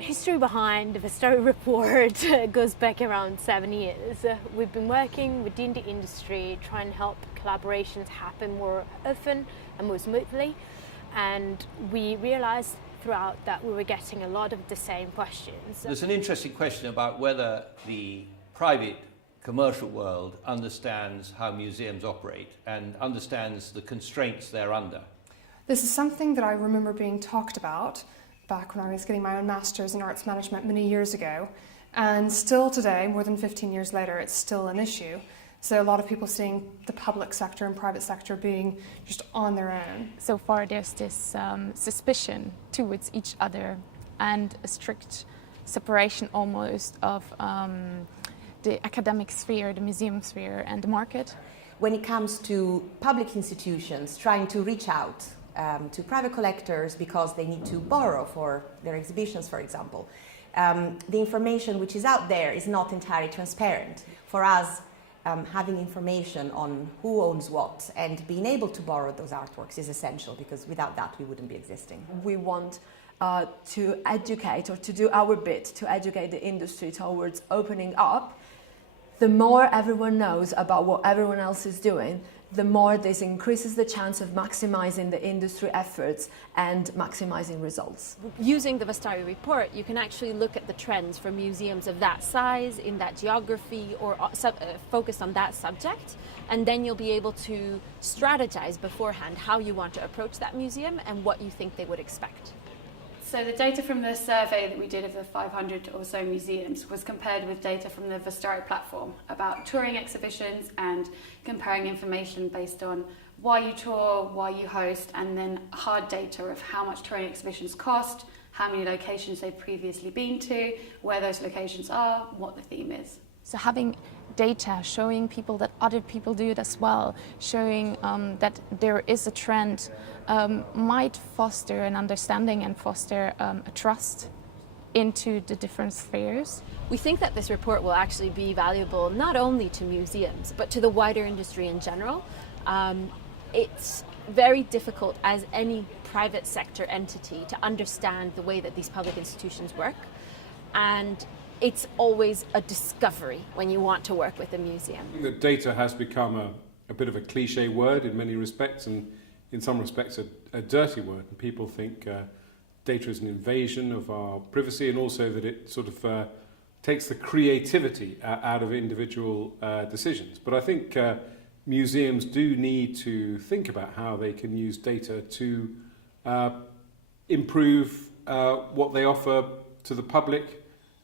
The history behind the Vastari Report goes back around 7 years. We've been working within the industry trying to help collaborations happen more often and more smoothly, and we realized throughout that we were getting a lot of the same questions. There's an interesting question about whether the private commercial world understands how museums operate and understands the constraints they're under. This is something that I remember being talked about back when I was getting my own master's in arts management many years ago, and still today, more than 15 years later, it's still an issue. So a lot of people seeing the public sector and private sector being just on their own. So far there's this suspicion towards each other and a strict separation almost of the academic sphere, the museum sphere and the market. When it comes to public institutions trying to reach out to private collectors because they need to borrow for their exhibitions, for example, the information which is out there is not entirely transparent. For us, having information on who owns what and being able to borrow those artworks is essential, because without that we wouldn't be existing. We want to educate, or to do our bit to educate the industry towards opening up. The more everyone knows about what everyone else is doing, the more this increases the chance of maximizing the industry efforts and maximizing results. Using the Vastari Report, you can actually look at the trends for museums of that size, in that geography, or focused on that subject, and then you'll be able to strategize beforehand how you want to approach that museum and what you think they would expect. So the data from the survey that we did of the 500 or so museums was compared with data from the Vastari platform about touring exhibitions, and comparing information based on why you tour, why you host, and then hard data of how much touring exhibitions cost, how many locations they've previously been to, where those locations are, what the theme is. So having data showing people that other people do it as well, showing that there is a trend, might foster an understanding and foster a trust into the different spheres. We think that this report will actually be valuable not only to museums, but to the wider industry in general. It's very difficult as any private sector entity to understand the way that these public institutions work, and it's always a discovery when you want to work with a museum. I think that data has become a bit of a cliche word in many respects, and in some respects a dirty word. And people think data is an invasion of our privacy, and also that it sort of takes the creativity out of individual decisions. But I think museums do need to think about how they can use data to improve what they offer to the public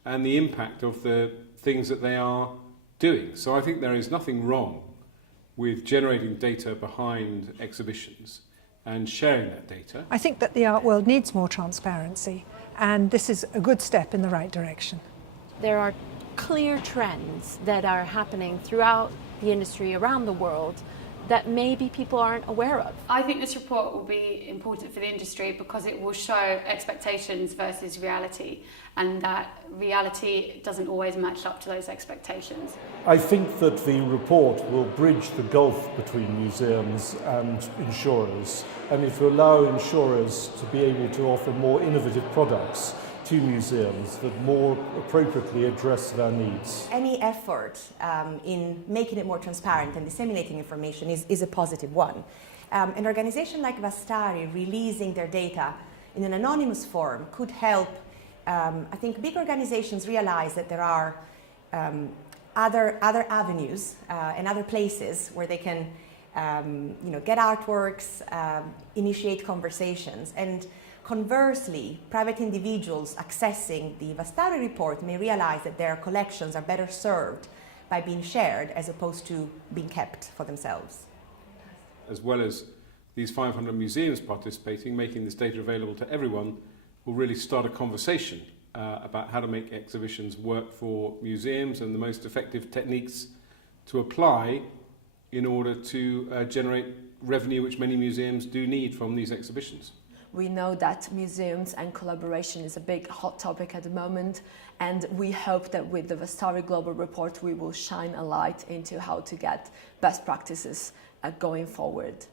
and the impact of the things that they are doing. So I think there is nothing wrong with generating data behind exhibitions and sharing that data. I think that the art world needs more transparency, and this is a good step in the right direction. There are clear trends that are happening throughout the industry around the world that maybe people aren't aware of. I think this report will be important for the industry because it will show expectations versus reality, and that reality doesn't always match up to those expectations. I think that the report will bridge the gulf between museums and insurers, and it will allow insurers to be able to offer more innovative products to museums that more appropriately address their needs. Any effort in making it more transparent and disseminating information is a positive one. An organization like Vastari releasing their data in an anonymous form could help, I think, big organizations realize that there are other avenues and other places where they can get artworks, initiate conversations. And conversely, private individuals accessing the Vastari report may realize that their collections are better served by being shared as opposed to being kept for themselves. As well as these 500 museums participating, making this data available to everyone will really start a conversation about how to make exhibitions work for museums and the most effective techniques to apply in order to generate revenue, which many museums do need from these exhibitions. We know that museums and collaboration is a big hot topic at the moment, and we hope that with the Vastari Global Report we will shine a light into how to get best practices going forward.